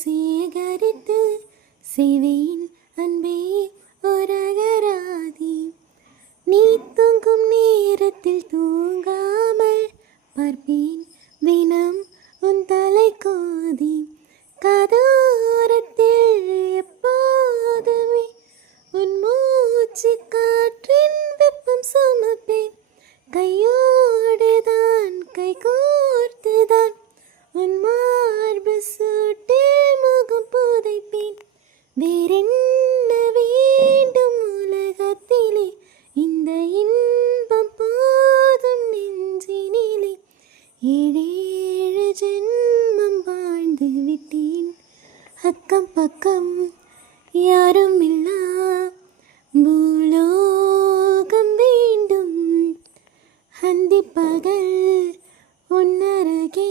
சேகரித்து செய்வேன் அன்பே ஒரகராதி. நீ தூங்கும் நேரத்தில் தூங்காமல் பார்ப்பேன் தினம் உன் தலை கோதி. கதோரத்தில் எப்போதுமே உன் மூச்சு காற்றின் வெப்பம் சுமப்பேன். கையோடுதான் கை கோர்த்துதான் உன் மார்பு சூட்டில் முகம் புதைப்பேன். வேறென்ன வேண்டும் உலகத்திலே, இந்த இன்பம் போதும் நெஞ்சினிலே. ஏழேழு ஜென்மம் வாழ்ந்து விட்டேன், அக்கம் பக்கம் யாரும் இல்லா பூலோகம் வேண்டும். அந்தி பகல் உன்னருகே